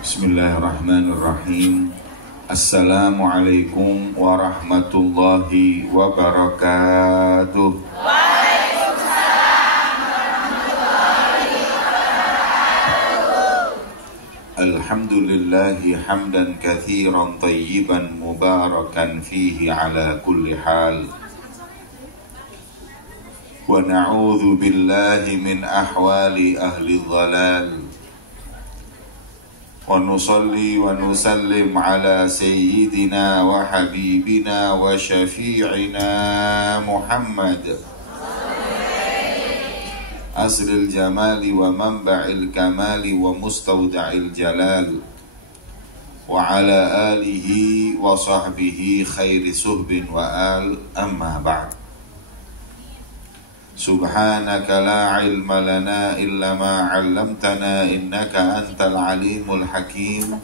Bismillahirrahmanirrahim. Assalamualaikum warahmatullahi wabarakatuh. Waalaikumsalam warahmatullahi wabarakatuh. Alhamdulillahi hamdan katsiran tayyiban mubarakan fihi ala kulli hal. Wa na'udzu billahi min ahwali ahli dhalal. Wa nusalli wa nusallim ala sayyidina wa habibina wa syafi'ina Muhammad asril jamali wa manba'il kamali wa mustawda'il jalal wa ala alihi wa sahbihi khairi suhbin wa al amma ba'd. Subhanaka la ilma lana illa ma 'allamtana innaka antal alimul hakim.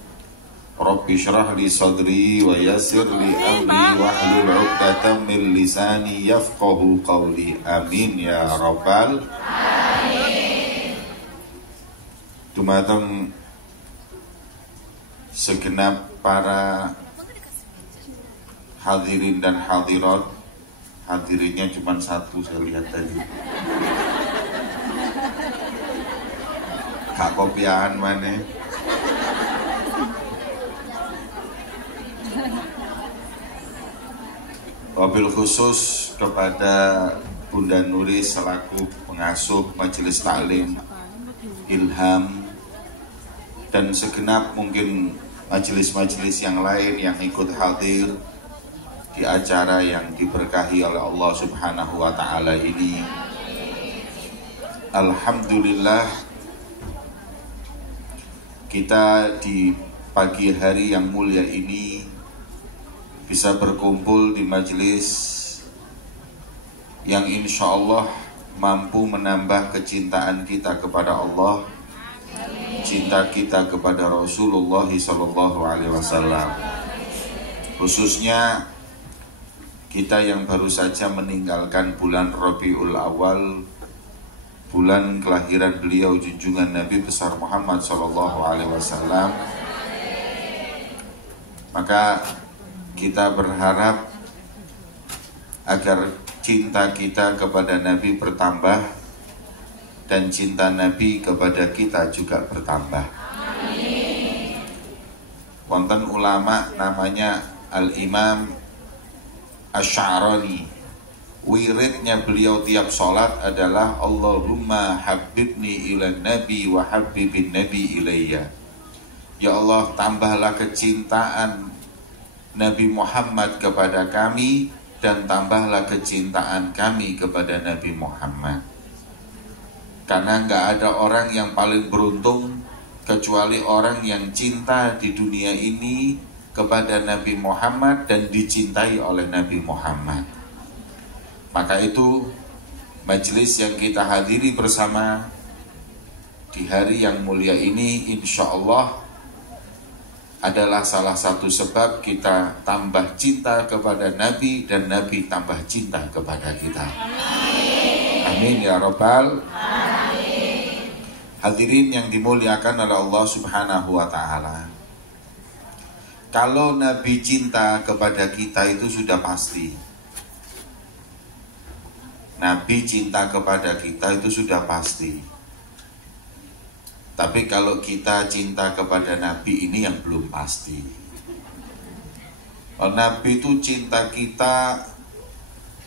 Rabbi shrah li sadri wa yassir li amri wahlul 'uqdatam min lisani yafqahu qawli. Amin ya rabbal alamin. Dumateng segenap para hadirin dan hadirat. Hadirinnya cuma satu saya lihat tadi. Kak kopiahan mana? Wabil khusus kepada Bunda Nuri selaku pengasuh Majelis Taklim Ilham dan segenap mungkin majelis-majelis yang lain yang ikut hadir di acara yang diberkahi oleh Allah Subhanahu wa ta'ala ini. Alhamdulillah, kita di pagi hari yang mulia ini bisa berkumpul di majelis yang insya Allah mampu menambah kecintaan kita kepada Allah, cinta kita kepada Rasulullah SAW. Khususnya kita yang baru saja meninggalkan bulan Rabiul Awal, bulan kelahiran beliau junjungan Nabi besar Muhammad SAW, maka kita berharap agar cinta kita kepada Nabi bertambah dan cinta Nabi kepada kita juga bertambah. Wonten ulama namanya Al-Imam Asy'arani, wiridnya beliau tiap sholat adalah Allahumma habibni ilan nabi wa habibin nabi ilayya. Ya Allah, tambahlah kecintaan Nabi Muhammad kepada kami dan tambahlah kecintaan kami kepada Nabi Muhammad. Karena nggak ada orang yang paling beruntung kecuali orang yang cinta di dunia ini kepada Nabi Muhammad dan dicintai oleh Nabi Muhammad. Maka itu majelis yang kita hadiri bersama di hari yang mulia ini insya Allah adalah salah satu sebab kita tambah cinta kepada Nabi dan Nabi tambah cinta kepada kita. Amin ya rabbal alamin. Hadirin yang dimuliakan oleh Allah Subhanahu wa ta'ala, kalau Nabi cinta kepada kita itu sudah pasti. Nabi cinta kepada kita itu sudah pasti. Tapi kalau kita cinta kepada Nabi ini yang belum pasti. Nabi itu cinta kita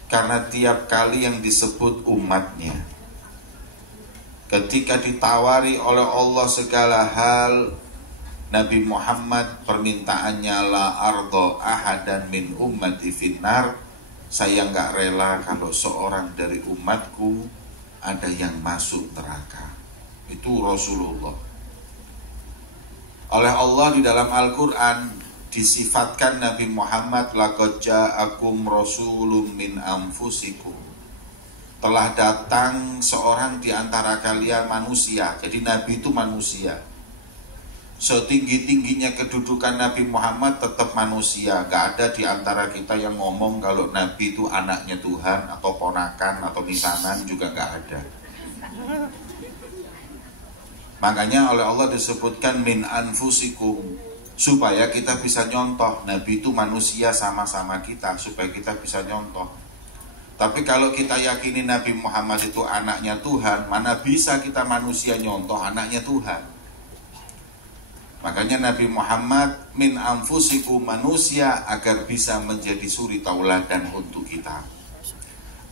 karena tiap kali yang disebut umatnya, ketika ditawari oleh Allah segala hal, Nabi Muhammad permintaannya la ardo ahadan min ummati finnar, saya nggak rela kalau seorang dari umatku ada yang masuk neraka. Itu Rasulullah. Oleh Allah di dalam Al-Quran disifatkan Nabi Muhammad laqad ja'akum rasulun min anfusikum, telah datang seorang di antara kalian manusia. Jadi Nabi itu manusia. Setinggi-tingginya kedudukan Nabi Muhammad tetap manusia. Gak ada di antara kita yang ngomong kalau Nabi itu anaknya Tuhan atau ponakan atau misanan, juga gak ada. Makanya oleh Allah disebutkan min anfusikum, supaya kita bisa nyontoh. Nabi itu manusia sama-sama kita, supaya kita bisa nyontoh. Tapi kalau kita yakini Nabi Muhammad itu anaknya Tuhan, mana bisa kita manusia nyontoh anaknya Tuhan. Makanya Nabi Muhammad min anfusikum, manusia, agar bisa menjadi suri tauladan untuk kita.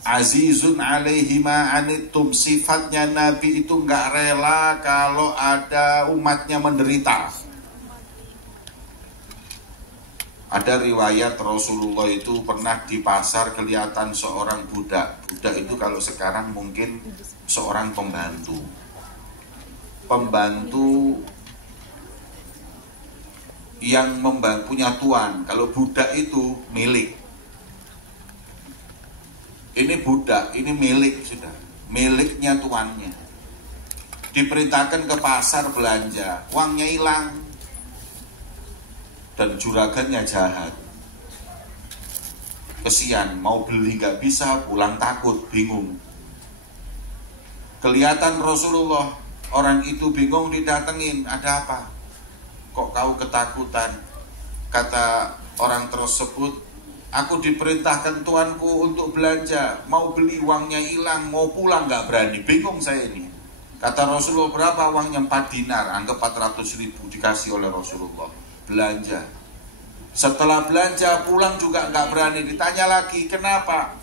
Azizun alaihi ma anittum, sifatnya Nabi itu nggak rela kalau ada umatnya menderita. Ada riwayat Rasulullah itu pernah di pasar kelihatan seorang budak. Budak itu kalau sekarang mungkin seorang pembantu. Pembantu yang punya tuan. Kalau budak itu milik. Ini budak, ini milik sudah, miliknya tuannya. Diperintahkan ke pasar belanja, uangnya hilang, dan juragannya jahat. Kesian, mau beli gak bisa, pulang takut, bingung. Kelihatan Rasulullah, orang itu bingung, didatengin, ada apa? Kok kau ketakutan? Kata orang tersebut, aku diperintahkan tuanku untuk belanja, mau beli uangnya hilang, mau pulang gak berani, bingung saya ini. Kata Rasulullah, berapa uangnya? 4 dinar, anggap 400.000 dikasih oleh Rasulullah. Belanja. Setelah belanja pulang juga gak berani, ditanya lagi, kenapa?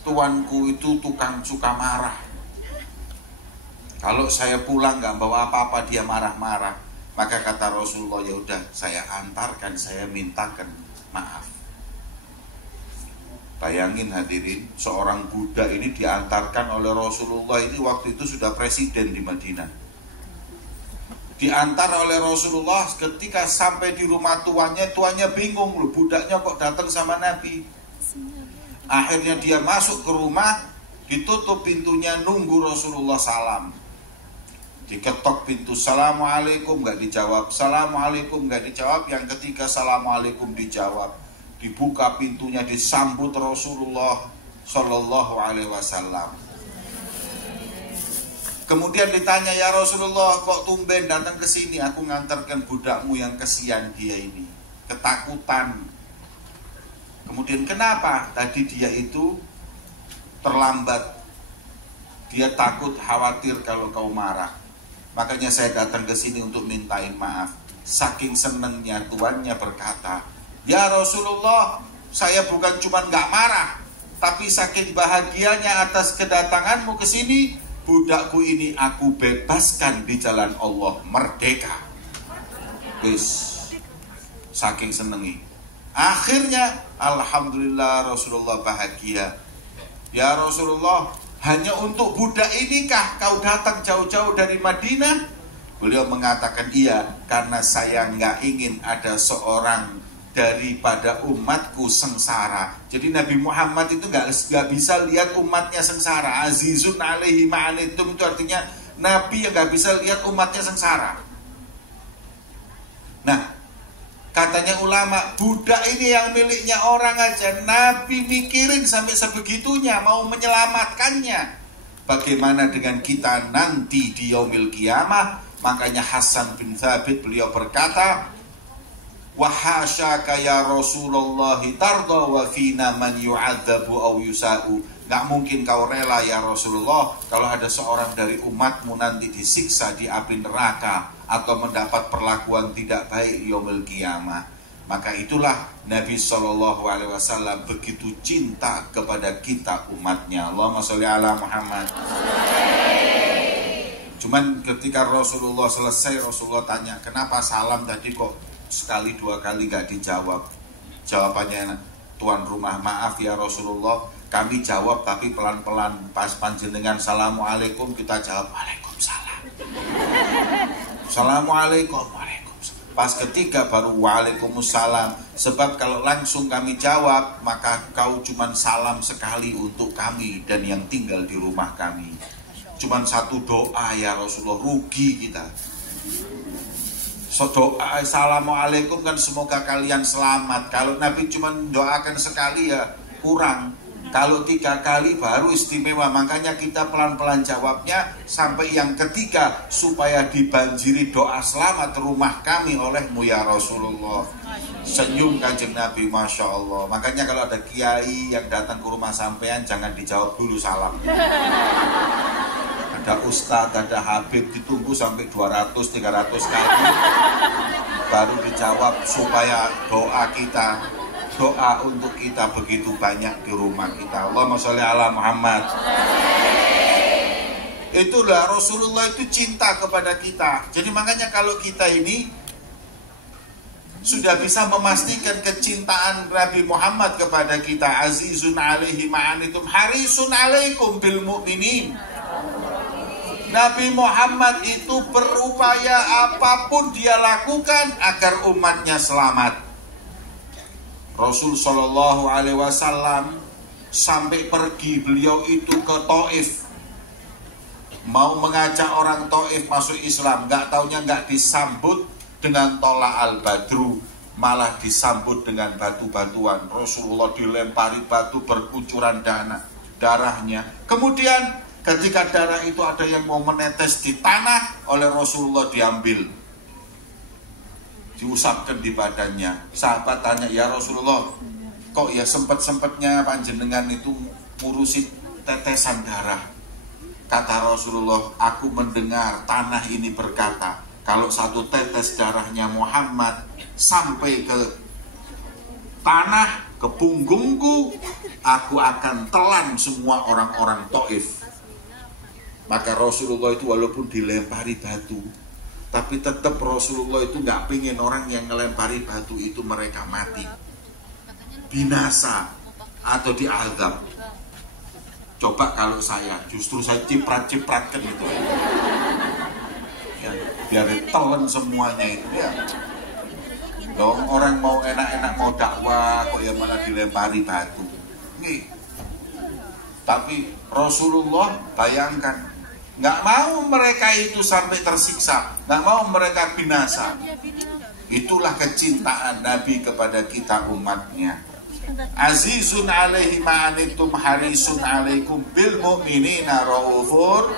Tuanku itu tukang suka marah. Kalau saya pulang gak bawa apa-apa, dia marah-marah. Maka kata Rasulullah, ya udah saya antarkan, saya mintakan maaf. Bayangin hadirin, seorang budak ini diantarkan oleh Rasulullah, ini waktu itu sudah presiden di Madinah. Diantar oleh Rasulullah, ketika sampai di rumah tuannya bingung loh, budaknya kok datang sama Nabi. Akhirnya dia masuk ke rumah, ditutup pintunya, nunggu Rasulullah salam. Diketok pintu, Assalamualaikum, gak dijawab. Assalamualaikum, gak dijawab. Yang ketiga, Assalamualaikum, dijawab. Dibuka pintunya, disambut Rasulullah Shallallahu Alaihi Wasallam. Kemudian ditanya, ya Rasulullah, kok tumben datang ke sini? Aku ngantarkan budakmu yang kesian dia ini, ketakutan. Kemudian kenapa? Tadi dia itu terlambat, dia takut, khawatir kalau kau marah. Makanya saya datang ke sini untuk mintain maaf. Saking senangnya tuannya berkata, ya Rasulullah, saya bukan cuma gak marah, tapi saking bahagianya atas kedatanganmu ke sini, budakku ini aku bebaskan di jalan Allah, merdeka. Wis, saking senengi. Akhirnya, alhamdulillah Rasulullah bahagia. Ya Rasulullah, hanya untuk budak inikah kau datang jauh-jauh dari Madinah? Beliau mengatakan, iya, karena saya nggak ingin ada seorang daripada umatku sengsara. Jadi Nabi Muhammad itu nggak bisa lihat umatnya sengsara. Azizun alaihi ma'anitum, itu artinya Nabi yang nggak bisa lihat umatnya sengsara. Nah, katanya ulama, budak ini yang miliknya orang aja Nabi mikirin sampai sebegitunya, mau menyelamatkannya. Bagaimana dengan kita nanti di yaumil qiyamah? Makanya Hasan bin Thabit beliau berkata, wahasyaka ya Rasulullah tarda wa fina man yu'adzabu aw yusa'u. Gak mungkin kau rela ya Rasulullah kalau ada seorang dari umatmu nanti disiksa di api neraka atau mendapat perlakuan tidak baik yaumil qiyamah. Maka itulah Nabi SAW begitu cinta kepada kita umatnya. Allahumma sholli ala Muhammad. Cuman ketika Rasulullah selesai, Rasulullah tanya, kenapa salam tadi kok sekali dua kali gak dijawab? Jawabannya tuan rumah, maaf ya Rasulullah, kami jawab tapi pelan-pelan. Pas panjenengan Assalamualaikum, kita jawab Waalaikumsalam. Assalamualaikum, Waalaikumsalam. Pas ketiga baru Waalaikumsalam. Sebab kalau langsung kami jawab, maka kau cuman salam sekali untuk kami dan yang tinggal di rumah kami. Cuman satu doa ya Rasulullah, rugi kita. So, doa Assalamualaikum kan semoga kalian selamat. Kalau Nabi cuma doakan sekali ya kurang. Kalau 3 kali baru istimewa. Makanya kita pelan-pelan jawabnya sampai yang ketiga, supaya dibanjiri doa selamat rumah kami olehmu ya Rasulullah. Senyum Kanjeng Nabi, Masya Allah. Makanya kalau ada kiai yang datang ke rumah sampean, jangan dijawab dulu salam. Ada ustadz, ada habib, ditunggu sampai 200-300 kali baru dijawab, supaya doa kita, doa untuk kita begitu banyak di rumah kita. Allahumma sholli ala Muhammad. Itulah Rasulullah itu cinta kepada kita. Jadi makanya kalau kita ini sudah bisa memastikan kecintaan Nabi Muhammad kepada kita, azizun alaihi ma'anitum harisun alaikum bil mu'minin. Nabi Muhammad itu berupaya apapun dia lakukan agar umatnya selamat. Rasul Shallallahu Alaihi Wasallam sampai pergi beliau itu ke Taif, mau mengajak orang Taif masuk Islam, nggak taunya nggak disambut dengan tolak al-badru, malah disambut dengan batu-batuan. Rasulullah dilempari batu berkucuran darahnya. Kemudian ketika darah itu ada yang mau menetes di tanah, oleh Rasulullah diambil, diusapkan di badannya. Sahabat tanya, ya Rasulullah, kok ya sempet-sempetnya panjenengan itu ngurusi tetesan darah? Kata Rasulullah, aku mendengar tanah ini berkata, kalau satu tetes darahnya Muhammad sampai ke tanah, ke punggungku, aku akan telan semua orang-orang Taif. Maka Rasulullah itu walaupun dilempari batu, tapi tetap Rasulullah itu nggak pengen orang yang ngelempari batu itu mereka mati, binasa atau diazab. Coba kalau saya, justru saya ciprat-cipratkan itu ya, biar telan semuanya itu ya. Dong, orang mau enak-enak mau dakwah kok ya malah dilempari batu. Nih. Tapi Rasulullah bayangkan, nggak mau mereka itu sampai tersiksa, nggak mau mereka binasa. Itulah kecintaan Nabi kepada kita umatnya. Azizun alaihi ma'anitum harisun alaikum bil mu'minina raufur.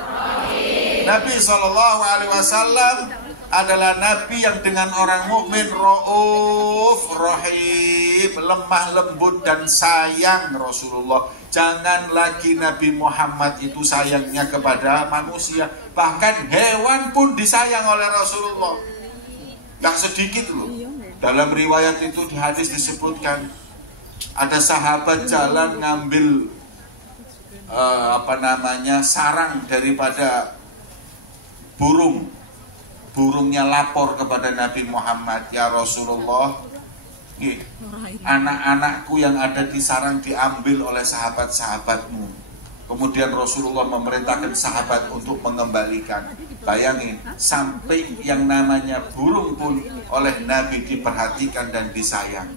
Nabi SAW adalah Nabi yang dengan orang mukmin rauf, rahim, lemah lembut dan sayang. Rasulullah, jangan lagi Nabi Muhammad itu sayangnya kepada manusia, bahkan hewan pun disayang oleh Rasulullah. Gak sedikit loh. Dalam riwayat itu di hadis disebutkan, ada sahabat jalan ngambil sarang daripada burung. Burungnya lapor kepada Nabi Muhammad, ya Rasulullah, anak-anakku yang ada di sarang diambil oleh sahabat-sahabatmu. Kemudian Rasulullah memerintahkan sahabat untuk mengembalikan. Bayangin, sampai yang namanya burung pun oleh Nabi diperhatikan dan disayang.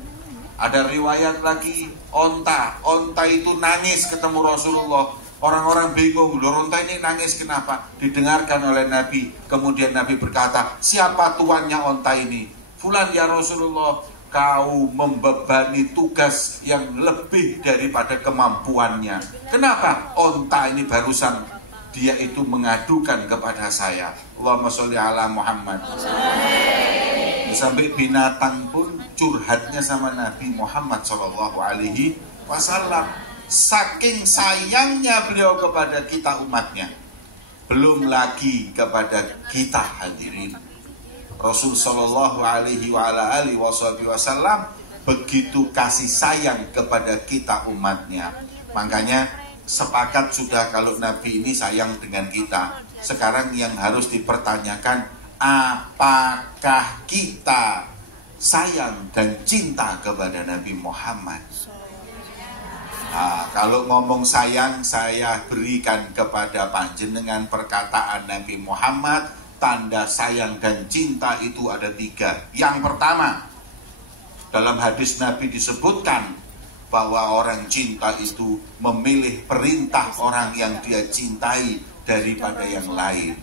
Ada riwayat lagi, onta itu nangis ketemu Rasulullah. Orang-orang bingung, loh onta ini nangis kenapa? Didengarkan oleh Nabi. Kemudian Nabi berkata, siapa tuannya onta ini? Fulan ya Rasulullah, kau membebani tugas yang lebih daripada kemampuannya. Kenapa? Onta ini barusan dia itu mengadukan kepada saya. Allahumma sholli ala Muhammad. Sampai binatang pun curhatnya sama Nabi Muhammad SAW. Saking sayangnya beliau kepada kita umatnya, belum lagi kepada kita hadirin. Rasul Shallallahu Alaihi Wasallam begitu kasih sayang kepada kita umatnya. Makanya sepakat sudah kalau Nabi ini sayang dengan kita. Sekarang yang harus dipertanyakan, apakah kita sayang dan cinta kepada Nabi Muhammad? Nah, kalau ngomong sayang, saya berikan kepada panjenengan perkataan Nabi Muhammad. Tanda sayang dan cinta itu ada 3. Yang pertama, dalam hadis Nabi disebutkan bahwa orang cinta itu memilih perintah orang yang dia cintai daripada yang lain.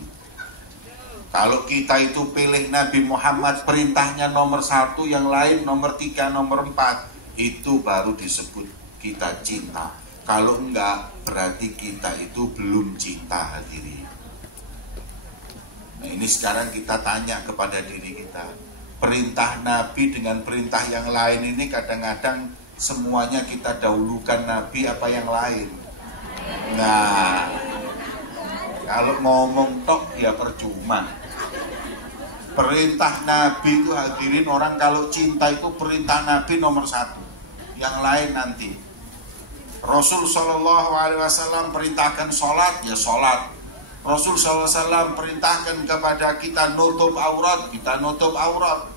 Kalau kita itu pilih Nabi Muhammad, perintahnya nomor 1, yang lain nomor 3, nomor 4, itu baru disebut kita cinta. Kalau enggak, berarti kita itu belum cinta, hadirin. Nah, ini sekarang kita tanya kepada diri kita. Perintah Nabi dengan perintah yang lain ini kadang-kadang semuanya kita dahulukan Nabi apa yang lain. Nah, kalau ngomong tok ya percuma. Perintah Nabi itu, hadirin, orang kalau cinta itu perintah Nabi nomor 1. Yang lain nanti. Rasul Shallallahu Alaihi Wasallam perintahkan sholat, ya sholat. Rasul Shallallahu Alaihi Wasallam perintahkan kepada kita nutup aurat, kita nutup aurat.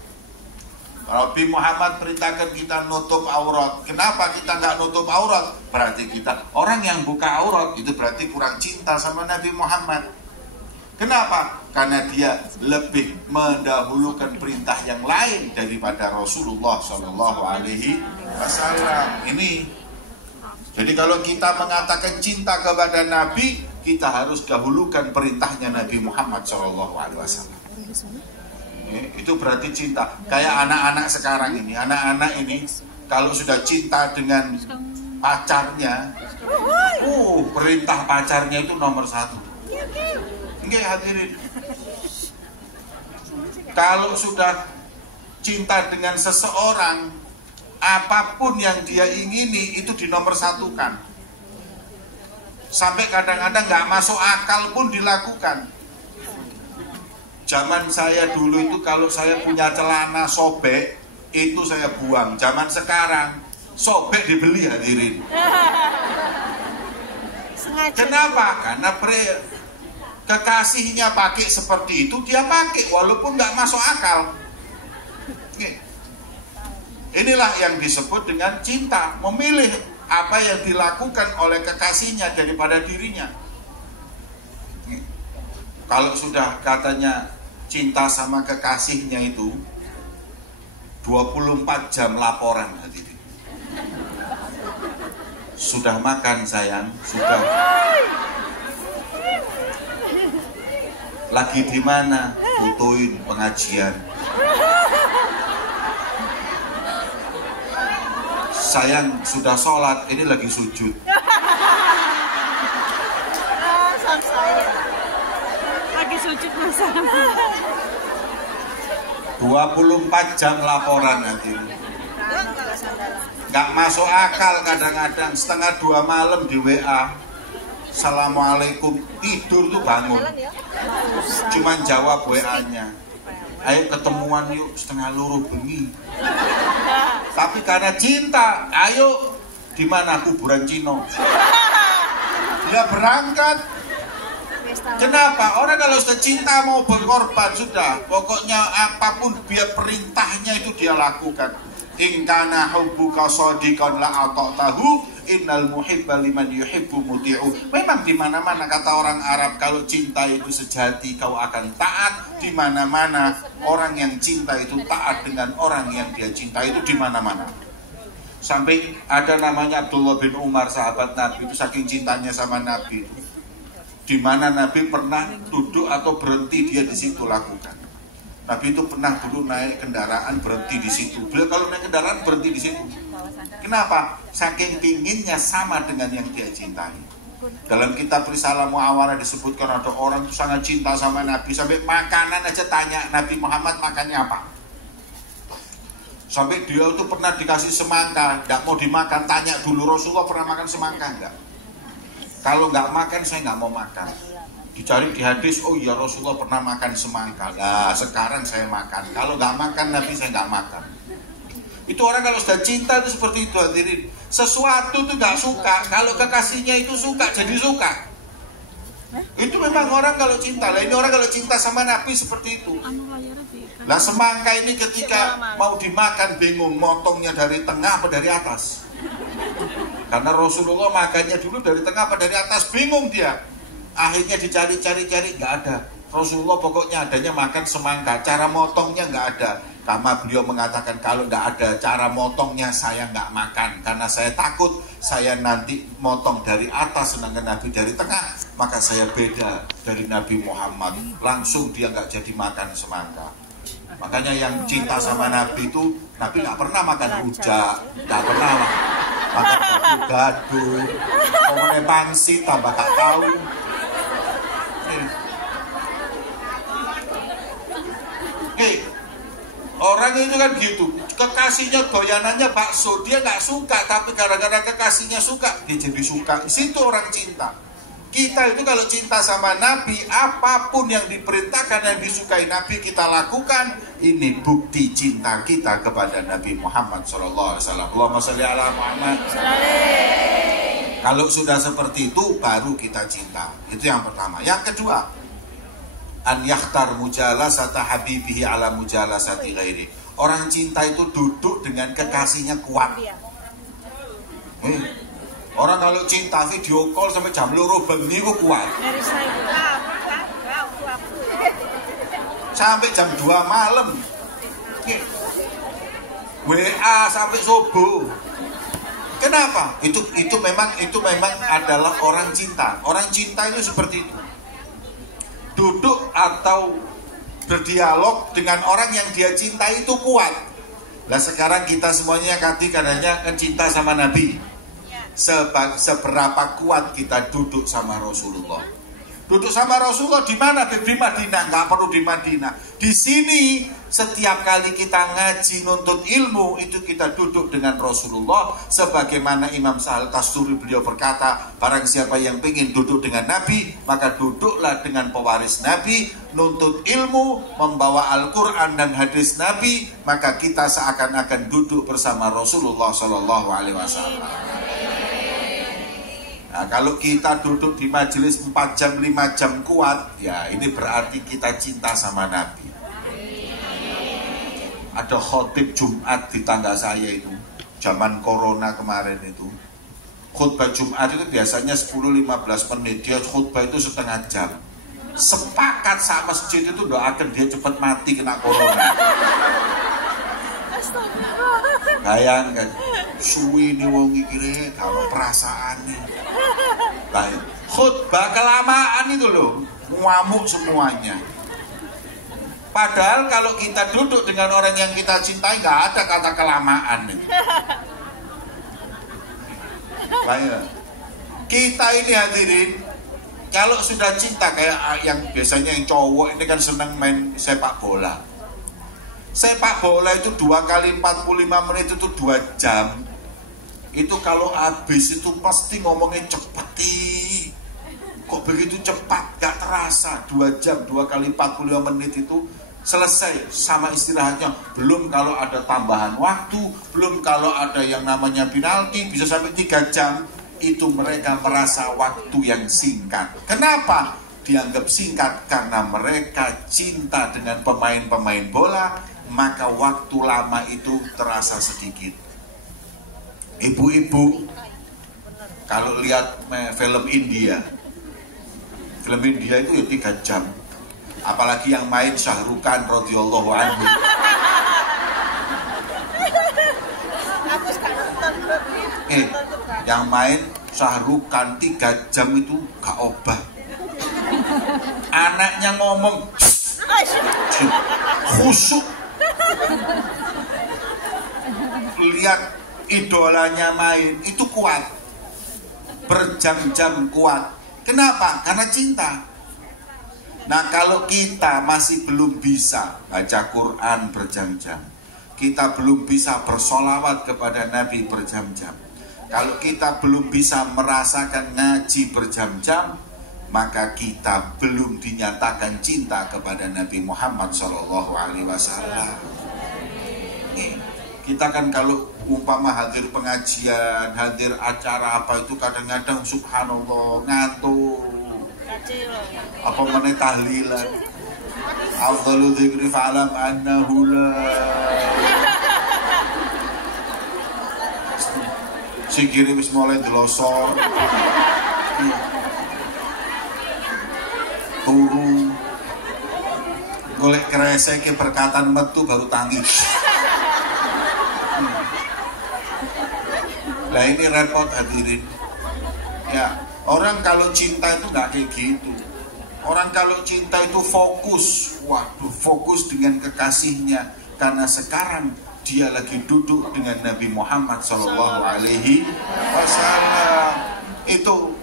Nabi Muhammad perintahkan kita nutup aurat. Kenapa kita nggak nutup aurat? Berarti kita orang yang buka aurat itu berarti kurang cinta sama Nabi Muhammad. Kenapa? Karena dia lebih mendahulukan perintah yang lain daripada Rasulullah Shallallahu Alaihi Wasallam. Ini. Jadi kalau kita mengatakan cinta kepada Nabi, kita harus dahulukan perintahnya Nabi Muhammad Shallallahu Alaihi Wasallam. Itu berarti cinta. Kayak anak-anak sekarang ini, anak-anak ini kalau sudah cinta dengan pacarnya, perintah pacarnya itu nomor 1. Enggak, hadirin. Kalau sudah cinta dengan seseorang, apapun yang dia ingini itu dinomor 1-kan. Sampai kadang-kadang nggak masuk akal pun dilakukan. Zaman saya dulu itu kalau saya punya celana sobek, itu saya buang. Zaman sekarang sobek dibeli, hadirin. Kenapa? Karena kekasihnya pakai seperti itu, dia pakai walaupun nggak masuk akal. Inilah yang disebut dengan cinta, memilih apa yang dilakukan oleh kekasihnya daripada dirinya. Kalau sudah katanya cinta sama kekasihnya itu 24 jam laporan, hadirin. Sudah makan sayang, sudah. Lagi di mana? Fotoin pengajian. Sayang, sudah sholat, ini lagi sujud. 24 jam laporan nanti. Gak masuk akal kadang-kadang. 1:30 malam di WA, Assalamualaikum, tidur tuh bangun. Cuman jawab WA-nya, ayo ketemuan yuk 1:30 bengi. Tapi karena cinta, ayo di mana kuburan Cino. Dia berangkat. Kenapa? Orang kalau sudah cinta mau berkorban sudah. Pokoknya apapun biar perintahnya itu dia lakukan. In kana hubbuka shadiqan la ata'tahu innal muhibba liman yuhibbu muti'u. Memang di mana-mana kata orang Arab, kalau cinta itu sejati kau akan taat. Di mana-mana orang yang cinta itu taat dengan orang yang dia cinta itu di mana-mana. Sampai ada namanya Abdullah bin Umar, sahabat Nabi itu, saking cintanya sama Nabi itu, di mana Nabi pernah duduk atau berhenti dia di situ lakukan. Nabi itu pernah dulu naik kendaraan berhenti di situ. Beliau kalau naik kendaraan berhenti di situ. Kenapa? Saking pinginnya sama dengan yang dia cintai. Dalam kitab Risalah Mu'awarah disebutkan ada orang itu sangat cinta sama Nabi, sampai makanan aja tanya Nabi Muhammad makannya apa. Sampai dia itu pernah dikasih semangka, nggak mau dimakan, tanya dulu Rasulullah pernah makan semangka enggak? Kalau nggak makan saya nggak mau makan. Dicari di hadis, oh iya Rasulullah pernah makan semangka. Nah sekarang saya makan. Kalau nggak makan Nabi saya nggak makan. Itu orang kalau sudah cinta itu seperti itu, hadirin. Sesuatu tuh nggak suka, kalau kekasihnya itu suka jadi suka. Itu memang orang kalau cinta. Lah ini orang kalau cinta sama Nabi seperti itu. Lah semangka ini ketika mau dimakan bingung, motongnya dari tengah apa dari atas. Karena Rasulullah makannya dulu dari tengah apa dari atas, bingung dia. Akhirnya dicari-cari nggak ada. Rasulullah pokoknya adanya makan semangka, cara motongnya nggak ada. Karena beliau mengatakan kalau nggak ada cara motongnya saya nggak makan, karena saya takut saya nanti motong dari atas sedangkan Nabi dari tengah, maka saya beda dari Nabi Muhammad. Langsung dia nggak jadi makan semangka. Makanya yang cinta sama Nabi itu, Nabi nggak pernah makan rujak, nggak pernah. makan gaduh, ngomongnya pangsi tambah gak tahu. Orang itu kan gitu, kekasihnya doyanannya bakso, dia nggak suka, tapi gara-gara kekasihnya suka, dia jadi suka. Situ orang cinta. Kita itu kalau cinta sama Nabi, apapun yang diperintahkan, yang disukai Nabi kita lakukan. Ini bukti cinta kita kepada Nabi Muhammad SAW. Allahumma sholli ala Muhammad. Kalau sudah seperti itu, baru kita cinta. Itu yang pertama. Yang kedua, an yakhtar mujalasata habibihi ala mujalasati ghairi. Orang cinta itu duduk dengan kekasihnya kuat. Orang kalau cinta video call sampai jam 2 bengi itu kuat. Sampai jam 2 malam. WA sampai subuh. Kenapa? Itu memang adalah orang cinta. Orang cinta itu seperti itu. Duduk atau berdialog dengan orang yang dia cintai itu kuat. Nah sekarang kita semuanya katanya kan cinta sama Nabi. Seberapa kuat kita duduk sama Rasulullah. Duduk sama Rasulullah di mana? Di Madinah, nggak perlu di Madinah. Di sini setiap kali kita ngaji nuntut ilmu itu kita duduk dengan Rasulullah. Sebagaimana Imam Sahal Kasturi beliau berkata, barang siapa yang ingin duduk dengan Nabi, maka duduklah dengan pewaris Nabi, nuntut ilmu, membawa Al-Quran dan hadis Nabi, maka kita seakan-akan duduk bersama Rasulullah Sallallahu Alaihi Wasallam. Nah, kalau kita duduk di majelis 4 jam, 5 jam kuat, ya ini berarti kita cinta sama Nabi. Ada khotib Jumat di tangga saya itu, zaman corona kemarin itu. Khutbah Jumat itu biasanya 10-15 menit, dia khutbah itu setengah jam. Sepakat sama masjid itu doakan dia cepat mati kena corona. Bayangkan, suwi ini wong iki kalau perasaan nih. Baik. Khutbah kelamaan itu loh, ngamuk semuanya. Padahal kalau kita duduk dengan orang yang kita cintai nggak ada kata kelamaan. Baik. Kita ini hadirin, kalau sudah cinta kayak yang biasanya yang cowok ini kan senang main sepak bola. Sepak bola itu 2 kali 45 menit itu 2 jam. Itu kalau habis itu pasti ngomongnya cepet. Kok begitu cepat, gak terasa. 2 jam, 2 kali 45 menit itu selesai sama istirahatnya. Belum kalau ada tambahan waktu, belum kalau ada yang namanya penalti, bisa sampai 3 jam. Itu mereka merasa waktu yang singkat. Kenapa? Dianggap singkat karena mereka cinta dengan pemain-pemain bola, maka waktu lama itu terasa sedikit. Ibu-ibu kalau lihat film India itu ya 3 jam. Apalagi yang main Shah Rukh Khan radhiyallahu anhu. Yang main Shah Rukh Khan 3 jam itu gak obah. Anaknya ngomong khusyuk. Lihat idolanya main itu kuat, berjam-jam kuat. Kenapa? Karena cinta. Nah kalau kita masih belum bisa baca Quran berjam-jam, kita belum bisa bersolawat kepada Nabi berjam-jam, kalau kita belum bisa merasakan ngaji berjam-jam, maka kita belum dinyatakan cinta kepada Nabi Muhammad SAW. Kita kan kalau umpama hadir pengajian, hadir acara apa itu kadang-kadang subhanallah ngantuk. Apa meneh tahlilan. Afdalu dzikri fa'lam annahu la. Sikire wis mulai delosor. Turu. Golek kreseke perkataan metu baru tangis. Nah ini repot hadirin. Ya, orang kalau cinta itu nggak kayak gitu. Orang kalau cinta itu fokus, waduh, fokus dengan kekasihnya. Karena sekarang dia lagi duduk dengan Nabi Muhammad Sallallahu Alaihi Wasallam. Itu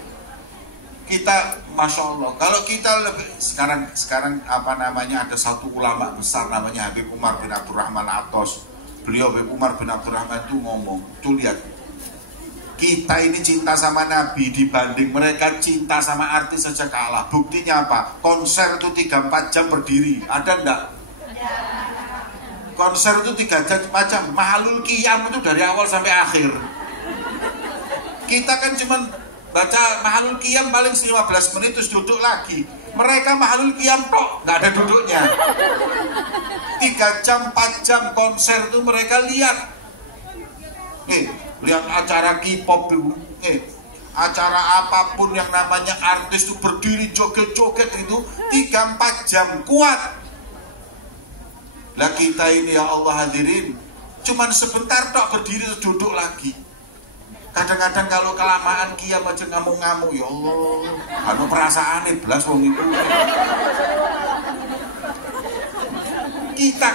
kita, masya Allah. Kalau kita lebih sekarang apa namanya, ada satu ulama besar namanya Habib Umar bin Abdurrahman Atos. Beliau Habib Umar bin Abdurrahman itu ngomong, tuh lihat, kita ini cinta sama Nabi dibanding mereka cinta sama artis saja kalah. Buktinya apa? Konser itu 3-4 jam berdiri, ada enggak? Konser itu 3 jam, Mahalul Qiyam itu dari awal sampai akhir. Kita kan cuma baca Mahalul Qiyam paling 15 menit terus duduk lagi. Mereka Mahalul Qiyam tok, nggak ada duduknya. 3 jam, 4 jam konser itu mereka lihat. Nih, lihat acara K-pop itu. Acara apapun yang namanya artis itu berdiri joget-joget itu 3-4 jam kuat. Lah kita ini ya Allah hadirin, cuman sebentar tok berdiri terus duduk lagi. Kadang-kadang kalau kelamaan Qiyam aja ngamuk-ngamuk, ya Allah, anu perasaane belas wong iku. Kita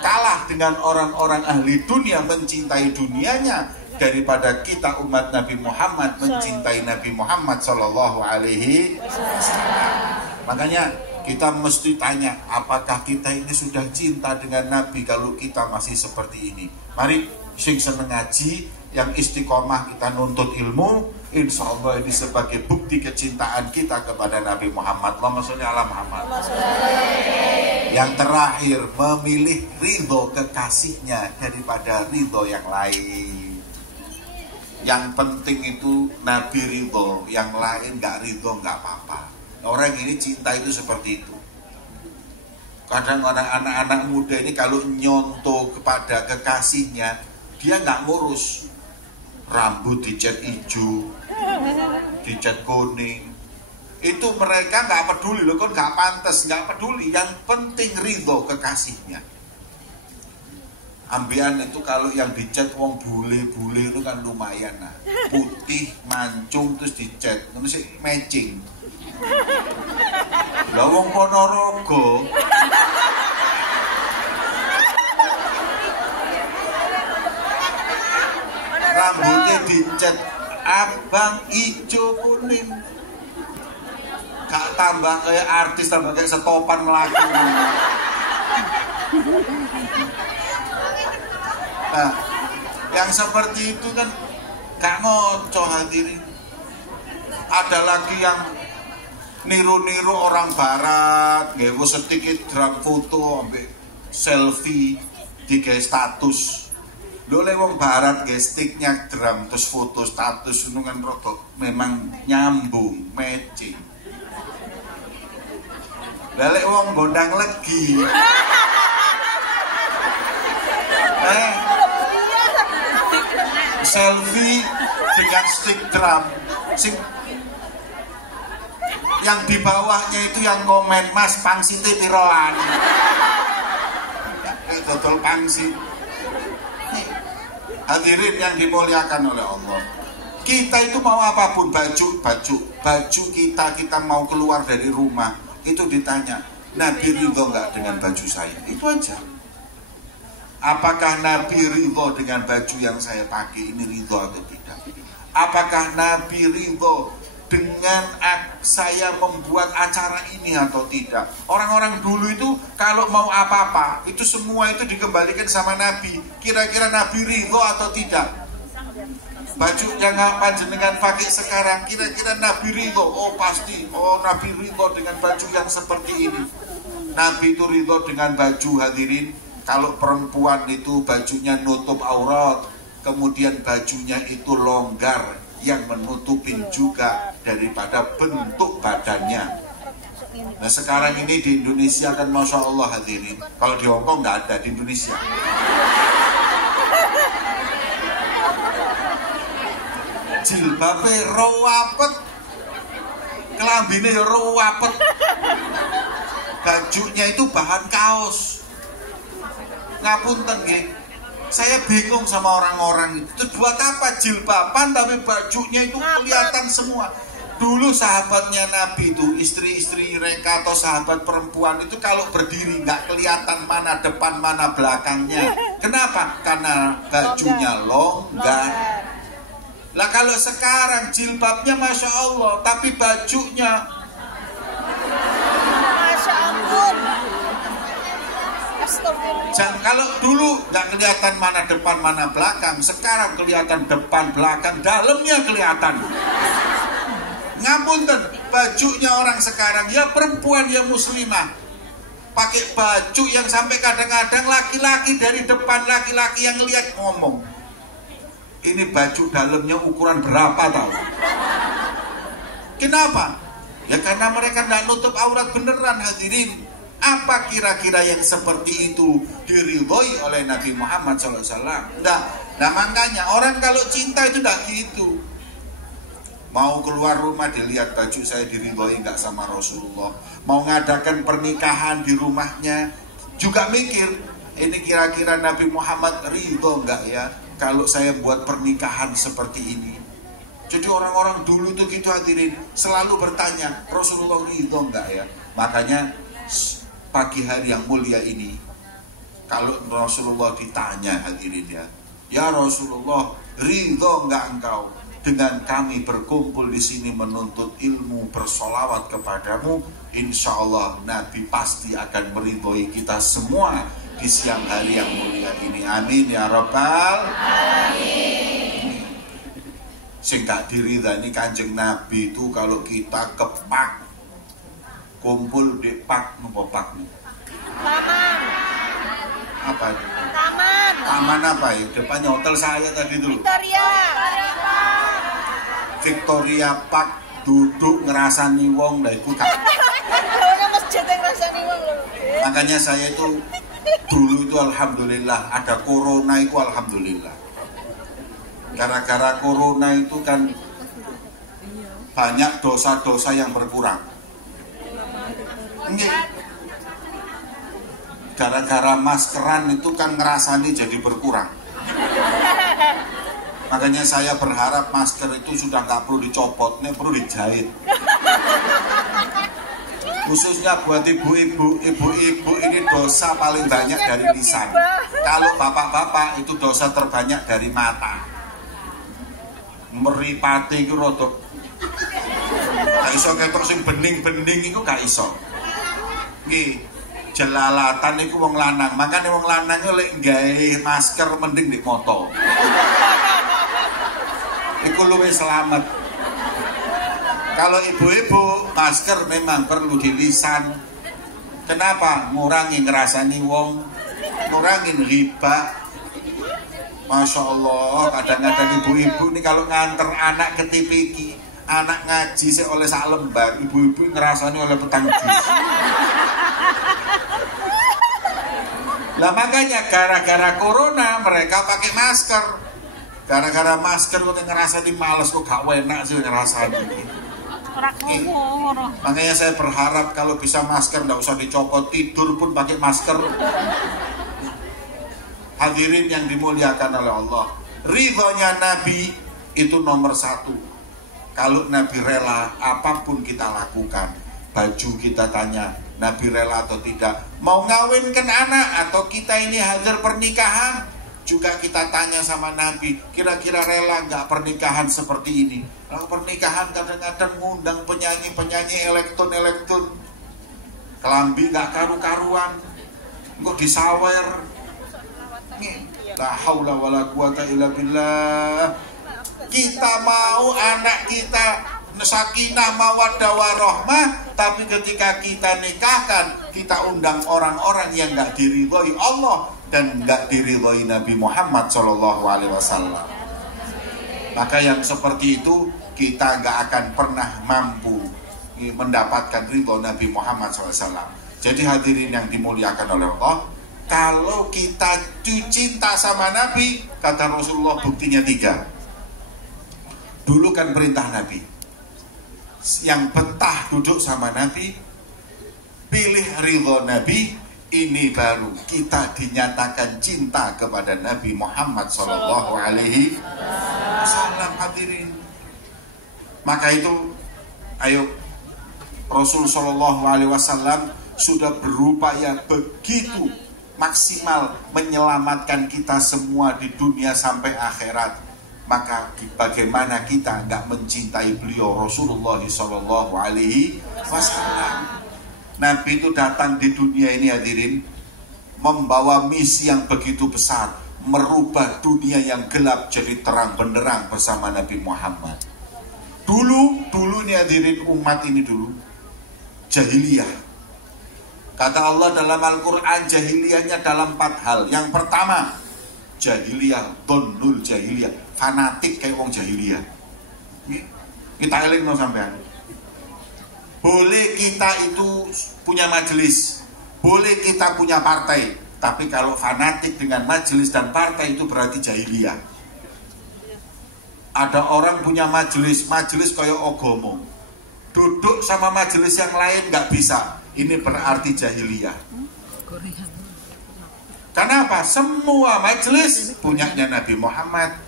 kalah dengan orang-orang ahli dunia mencintai dunianya daripada kita umat Nabi Muhammad mencintai Nabi Muhammad Sallallahu Alaihi Wasallam. Makanya kita mesti tanya, apakah kita ini sudah cinta dengan Nabi kalau kita masih seperti ini? Mari sing seneng ngaji, yang istiqomah kita nuntut ilmu, insya Allah ini sebagai bukti kecintaan kita kepada Nabi Muhammad. Allahumma sholli ala Muhammad. Yang terakhir, memilih ridho kekasihnya daripada ridho yang lain. Yang penting itu Nabi ridho, yang lain gak ridho gak apa-apa. Orang ini cinta itu seperti itu. Kadang orang anak-anak muda ini kalau nyontoh kepada kekasihnya, dia nggak ngurus. Rambut dicat hijau, dicat kuning, itu mereka nggak peduli. Loh kan nggak pantas, nggak peduli. Yang penting ridho kekasihnya. Ambian itu kalau yang dicat wong bule-bule itu kan lumayan, nah. Putih mancung terus dicat, terus matching. Lah wong Ponorogo rambutnya dicat abang, hijau, kuning, gak tambah kayak artis, tambah kayak setopan melaku. Nah, yang seperti itu kan gak ngoco hadirin. Ada lagi yang niru-niru orang barat, ngewo sedikit drum foto, ambil selfie, tiga status. Lho wong barat nggih sticknya drum terus foto status ngono kan rada memang nyambung, matching. Lah lek wong gondang legi. Selfie dengan stick drum. Yang di bawahnya itu yang komen, Mas pangsite piroan. Dodol pangsit. Hadirin yang dimuliakan oleh Allah, kita itu mau apapun, baju kita mau keluar dari rumah itu ditanya, Nabi ridho nggak dengan baju saya? Itu aja. Apakah Nabi ridho dengan baju yang saya pakai ini, ridho atau tidak? Apakah Nabi ridho dengan saya membuat acara ini atau tidak? Orang-orang dulu itu kalau mau apa-apa itu semua itu dikembalikan sama Nabi. Kira-kira Nabi ridho atau tidak? Baju yang panjenengan pakai sekarang, kira-kira Nabi ridho? Oh pasti, oh Nabi ridho dengan baju yang seperti ini. Nabi itu ridho dengan baju, hadirin. Kalau perempuan itu bajunya nutup aurat, kemudian bajunya itu longgar yang menutupin juga daripada bentuk badannya. Nah sekarang ini di Indonesia kan Masya Allah hadirin, kalau di Hongkong nggak ada, di Indonesia jilbabnya rawapet, kelambine ya rawapet, bajunya itu bahan kaos. Ngapunten nggih, saya bingung sama orang-orang itu buat apa jilbaban tapi bajunya itu kelihatan semua. Dulu sahabatnya Nabi itu, istri-istri mereka atau sahabat perempuan itu kalau berdiri nggak kelihatan mana depan mana belakangnya. Kenapa? Karena bajunya longgar. Lah kalau sekarang jilbabnya Masya Allah, tapi bajunya Masya ampun. jangan, kalau dulu nggak kelihatan mana depan mana belakang, sekarang kelihatan depan belakang, dalamnya kelihatan. Ngapunten, bajunya orang sekarang ya perempuan ya muslimah pakai baju yang sampai kadang-kadang laki-laki dari depan, laki-laki yang lihat ngomong, ini baju dalamnya ukuran berapa tahu? Kenapa? Ya karena mereka nggak nutup aurat beneran. Hadirin, apa kira-kira yang seperti itu diridhoi oleh Nabi Muhammad SAW? Enggak. Nah makanya orang kalau cinta itu enggak gitu. Mau keluar rumah dilihat baju saya diridhoi enggak sama Rasulullah. Mau ngadakan pernikahan di rumahnya juga mikir, ini kira-kira Nabi Muhammad ridho enggak ya kalau saya buat pernikahan seperti ini. Jadi orang-orang dulu tuh gitu hadirin, selalu bertanya, Rasulullah ridho enggak ya? Makanya pagi hari yang mulia ini, kalau Rasulullah ditanya hadirin ya Rasulullah, ridho enggak engkau dengan kami berkumpul di sini menuntut ilmu, bersolawat kepadamu? Insya Allah Nabi pasti akan meridhoi kita semua di siang hari yang mulia ini. Amin ya Rabbal Alamin. Sing gak diridhani Kanjeng Nabi itu kalau kita ke pak, kumpul di pak, nopo pak nih? Taman. Apa itu? Taman. Taman apa ya? Depannya hotel saya tadi dulu. Victoria Park, duduk ngerasani wong lah iku kan. Masjid yang ngerasani wong lho. Makanya saya itu dulu itu alhamdulillah ada corona itu alhamdulillah. Gara-gara corona itu kan banyak dosa-dosa yang berkurang. Nggih. Gara-gara maskeran itu kan ngerasani jadi berkurang. Makanya saya berharap masker itu sudah nggak perlu dicopot, ini perlu dijahit. Khususnya buat ibu-ibu ini dosa paling banyak dari lisan. Kalau bapak-bapak itu dosa terbanyak dari mata. Meripati itu rodok. Gak iso ketok sing bening-bening itu gak iso. Nggih, jelalatan itu wong lanang. Makanya wong lanang itu lek gawe masker mending di moto. Iku luwih selamat. Kalau ibu-ibu masker memang perlu di lisan. Kenapa? Ngurangi ngerasani wong, ngurangin riba. Masya Allah, kadang-kadang ibu-ibu nih kalau nganter anak ke TPQ, anak ngaji saya oleh sak lembar, ibu-ibu ngerasani oleh petang jus. Lah makanya gara-gara corona mereka pakai masker. Gara-gara masker kok ngerasani males, kok gak enak sih ngerasani. Makanya saya berharap kalau bisa masker nggak usah dicopot, tidur pun pakai masker. Hadirin yang dimuliakan oleh Allah, ridhonya Nabi itu nomor satu. Kalau Nabi rela apapun kita lakukan. Baju kita tanya, Nabi rela atau tidak? Mau ngawinkan anak atau kita ini hadir pernikahan, juga kita tanya sama Nabi, kira-kira rela nggak pernikahan seperti ini? Kalau pernikahan kadang-kadang ngundang penyanyi-penyanyi elektron, kelambi nggak karu-karuan, kok disawer. La haula wala quwata illa billah. Kita mau anak kita sakinah mawaddah warahmah, tapi ketika kita nikahkan, kita undang orang-orang yang nggak diridhoi Allah dan nggak diridhoi Nabi Muhammad SAW. Maka yang seperti itu kita nggak akan pernah mampu mendapatkan ridho Nabi Muhammad SAW. Jadi hadirin yang dimuliakan oleh Allah, kalau kita cinta sama Nabi, kata Rasulullah buktinya 3. Dulu kan perintah Nabi, yang betah duduk sama Nabi, pilih ridho Nabi, ini baru kita dinyatakan cinta kepada Nabi Muhammad SAW. Hadirin. Maka itu Ayo, Rasul Shallallahu Alaihi Wasallam sudah berupaya begitu maksimal menyelamatkan kita semua di dunia sampai akhirat. Maka bagaimana kita nggak mencintai beliau Rasulullah Shallallahu Alaihi Wasallam? Nabi itu datang di dunia ini hadirin, membawa misi yang begitu besar, merubah dunia yang gelap jadi terang benderang bersama Nabi Muhammad. Dulu ini hadirin, umat ini dulu jahiliyah. Kata Allah dalam Al-Quran, jahiliyahnya dalam 4 hal. Yang pertama, jahiliyah, dhonnul jahiliyah, fanatik kayak wong jahiliyah. Kita eling no sampean. Boleh kita itu punya majelis, boleh kita punya partai, tapi kalau fanatik dengan majelis dan partai itu berarti jahiliyah. Ada orang punya majelis kayak ogomo, duduk sama majelis yang lain nggak bisa, ini berarti jahiliyah. Kenapa? Semua majelis punyanya Nabi Muhammad.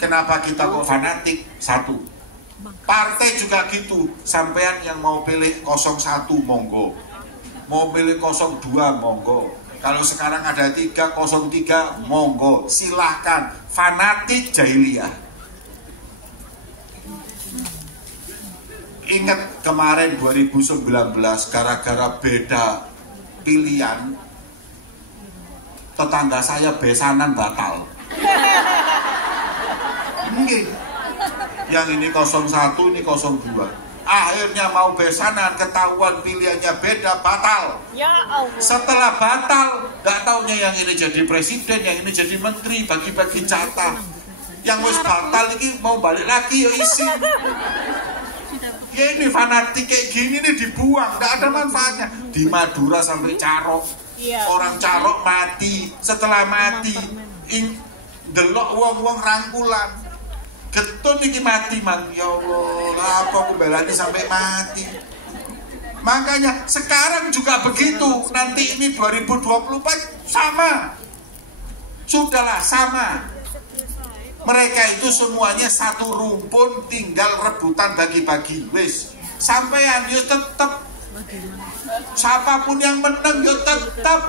Kenapa kita kok fanatik? Satu, partai juga gitu. Sampean yang mau pilih 01 monggo, mau pilih 02 monggo. Kalau sekarang ada 303 monggo, silahkan. Fanatik jahiliyah. Ingat kemarin 2019 gara-gara beda pilihan, tetangga saya besanan batal. Mungkin yang ini 01, ini 02. Akhirnya mau besanan, ketahuan pilihannya beda, batal. Ya Allah. Setelah batal, gak taunya yang ini jadi presiden, yang ini jadi menteri, bagi-bagi jatah. Yang wis batal ini mau balik lagi ya isi. Ya ini fanatik kayak gini nih dibuang, gak ada manfaatnya. Di Madura sampai Carok, orang Carok mati. Setelah mati, delok wong-wong rangkulan, getun iki mati man. Ya Allah, apa aku belani sampai mati. Makanya sekarang juga begitu. Nanti ini 2024 sama. Sudahlah sama. Mereka itu semuanya satu rumpun, tinggal rebutan bagi-bagi. Wis, sampean yo tetep, siapapun yang menang yo tetep.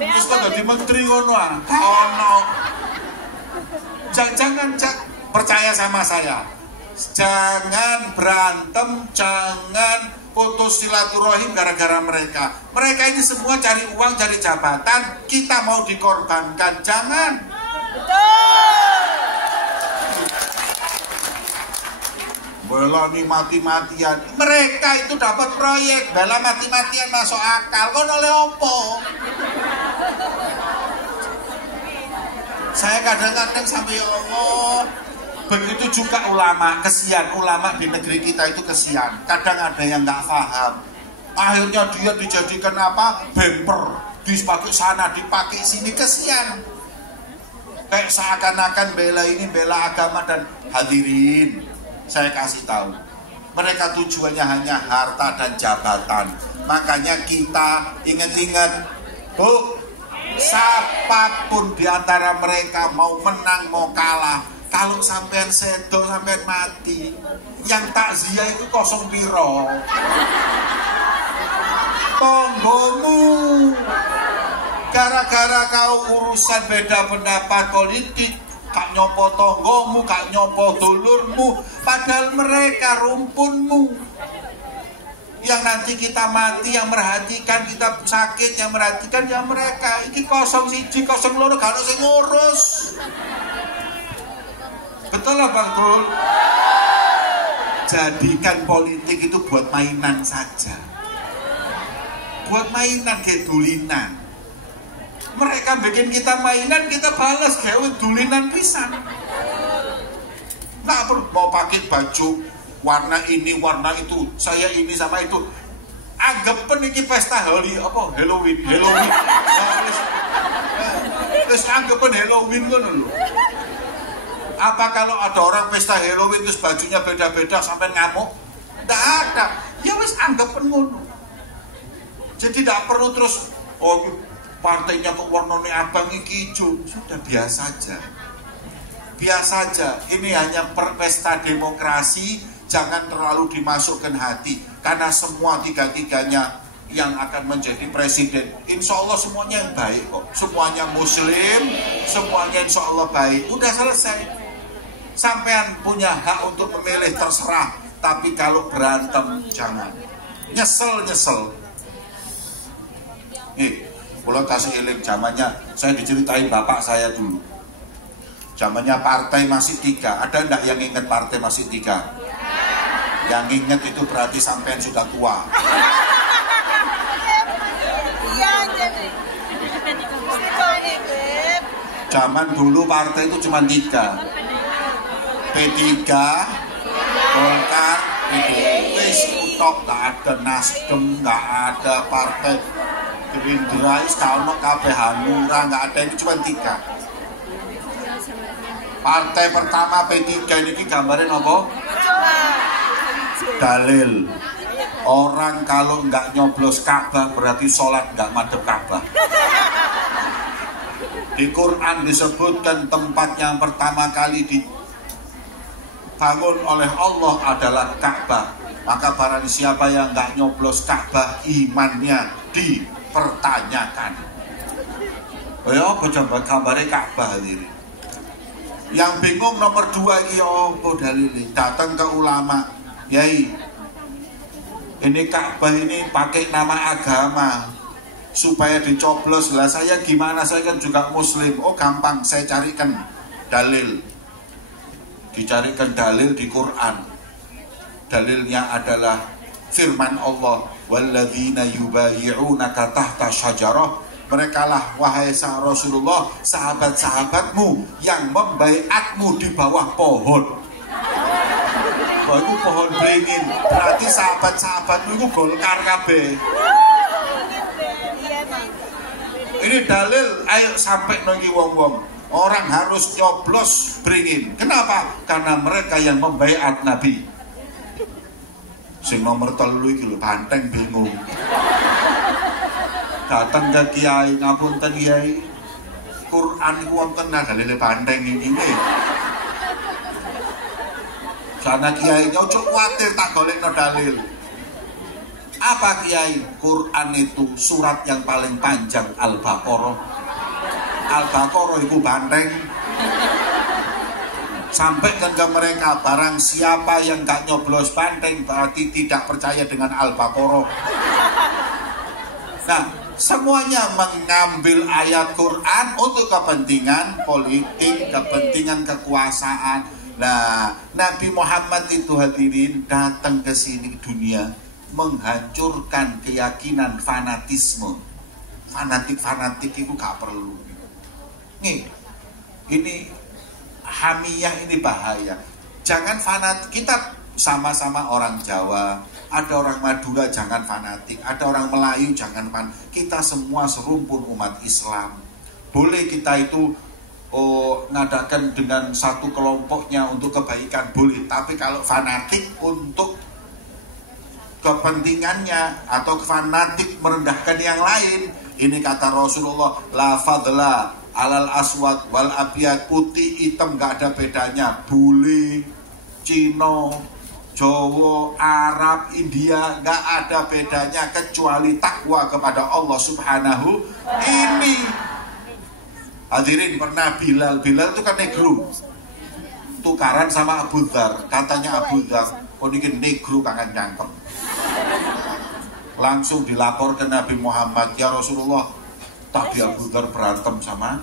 Terus kok jadi menteri ngono ah? Ono. Jangan percaya sama saya. Jangan berantem, jangan putus silaturahim gara-gara mereka. Mereka ini semua cari uang, cari jabatan. Kita mau dikorbankan, jangan. Bela nih mati-matian. Mereka itu dapat proyek, bela mati-matian masuk akal. Kok oleh opo? Saya kadang-kadang sampai ya Allah. Begitu juga ulama, kesian ulama di negeri kita itu kesian. Kadang ada yang nggak paham. Akhirnya dia dijadikan apa? Bemper. Dipakai sana, dipakai sini, kesian. Kayak seakan-akan bela ini, bela agama. Dan hadirin, saya kasih tahu, mereka tujuannya hanya harta dan jabatan. Makanya kita ingat-ingat, Bu, siapapun di antara mereka mau menang, mau kalah, kalau sampean sedo, sampean mati, yang takziah itu kosong piro. Tonggomu, gara-gara kau urusan beda pendapat politik, kak nyopo tonggomu, kak nyopo dulurmu, padahal mereka rumpunmu. Yang nanti kita mati, yang merhatikan, kita sakit, yang merhatikan ya mereka. Ini 01, 02, gak ada yang ngurus. Betul lah Bang Bro? Jadikan politik itu buat mainan saja. Buat mainan kayak dulinan. Mereka bikin kita mainan, kita balas kayak dulinan pisan. Nggak perlu mau pakai baju warna ini, warna itu, saya ini sama itu. Anggapan ini pesta Halloween. Terus anggapan Halloween kan lho. Apa kalau ada orang pesta Halloween terus bajunya beda-beda sampai ngamuk? Tidak ada. Ya wis anggapan ngono. Jadi tidak perlu terus partainya kok warnanya abang iki hijau. Sudah biasa aja. biasa aja. Ini hanya pesta demokrasi, jangan terlalu dimasukkan hati. Karena semua tiga-tiganya yang akan menjadi presiden, insya Allah semuanya yang baik kok. Semuanya muslim, semuanya insya Allah baik. Udah selesai. Sampean punya hak untuk memilih, terserah. Tapi kalau berantem, jangan. Nyesel. Kalau kasih eling zamannya, saya diceritain bapak saya dulu. Zamannya partai masih 3. Ada enggak yang ingat partai masih 3? Yang ingat itu berarti sampean sudah tua. Zaman dulu partai itu cuma 3. P3, Golkar, wis top, nggak ada Nasdem, nggak ada partai Gerindra, iskauno kabeh Hanura, nggak ada, ini cuma 3. Partai pertama P3 ini gambarin apa? Dalil. Orang kalau nggak nyoblos Ka'bah berarti sholat nggak madhep Ka'bah. Di Quran disebutkan tempat yang pertama kali dibangun oleh Allah adalah Ka'bah. Maka barang siapa yang nggak nyoblos Ka'bah, imannya dipertanyakan. Ya apa coba gambarnya Ka'bah ini. Yang bingung nomor 2 ini apa dalilnya? Datang ke ulama, Yai, ini Ka'bah ini pakai nama agama supaya dicoblos. Lah saya gimana, saya kan juga muslim. Oh gampang, saya carikan dalil. Dicarikan dalil di Quran. Dalilnya adalah firman Allah, walladzina yubayi'unaka tahta syajarah. Merekalah wahai Rasulullah, sahabat-sahabatmu yang membaiatmu di bawah pohon. Oh, itu pohon beringin. Berarti sahabat-sahabatmu itu Golkar kabeh. Ini dalil, ayo sampai nongi wong-wong. Orang harus nyoblos beringin. Kenapa? Karena mereka yang membaiat Nabi. Sing nomor 3 iki lho, Banteng bingung. Datang ke kiai, ngapunten kiai, Quran itu wonten dalile Banteng ini. Sana kiai ojo kuatir tak golekno dalil. Apa kiai? Quran itu surat yang paling panjang Al-Baqarah. Al-Baqarah itu Banteng. Sampaikan ke mereka, barang siapa yang gak nyoblos Banteng berarti tidak percaya dengan Al-Baqarah. Nah, semuanya mengambil ayat Quran untuk kepentingan politik, kepentingan kekuasaan. Nah, Nabi Muhammad itu hadirin datang ke sini dunia menghancurkan keyakinan fanatisme. Fanatik itu gak perlu. Nih, ini hamiyah, ini bahaya. Jangan fanatik. Kita sama-sama orang Jawa, ada orang Madura, jangan fanatik. Ada orang Melayu, jangan fanatik. Kita semua serumpun umat Islam. Boleh kita itu ngadakan dengan satu kelompoknya untuk kebaikan, boleh. Tapi kalau fanatik untuk kepentingannya atau fanatik merendahkan yang lain, ini kata Rasulullah, la fadla alal aswad wal abiyad, putih hitam gak ada bedanya. Bule, Cina, Jawa, Arab, India, gak ada bedanya kecuali takwa kepada Allah Subhanahu. Ini hadirin, pernah Bilal itu kan negro, tukaran sama Abu Dhar. Katanya Abu Dhar, oh ini negro kangen nyangkep. Langsung dilapor ke Nabi Muhammad, ya Rasulullah, tadi Abu Dhar berantem sama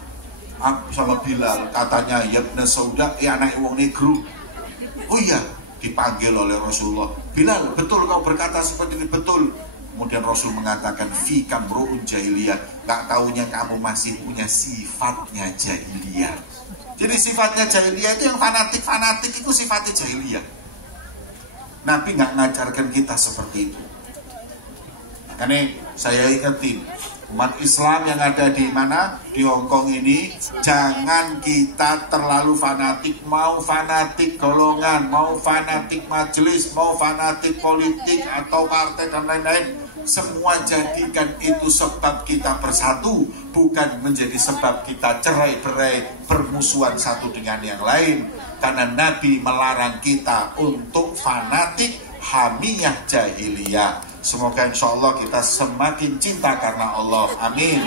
Bilal. Katanya, ya Ibn Sauda, anak wong negro. Oh iya, dipanggil oleh Rasulullah. Bilal, betul kau berkata seperti ini? Betul. Kemudian Rasul mengatakan, fi kamru'un jahiliyah. Gak taunya kamu masih punya sifatnya jahiliyah. Jadi sifatnya jahiliyah itu yang fanatik itu sifatnya jahiliyah. Nabi gak ngajarkan kita seperti itu. Karena saya ingetin, umat Islam yang ada di mana? Di Hongkong ini, jangan kita terlalu fanatik. Mau fanatik golongan, mau fanatik majelis, mau fanatik politik atau partai dan lain-lain, Semua jadikan itu sebab kita bersatu, bukan menjadi sebab kita cerai-berai, bermusuhan satu dengan yang lain. Karena Nabi melarang kita untuk fanatik, hamiyah jahiliyah. Semoga insya Allah kita semakin cinta karena Allah. Amin.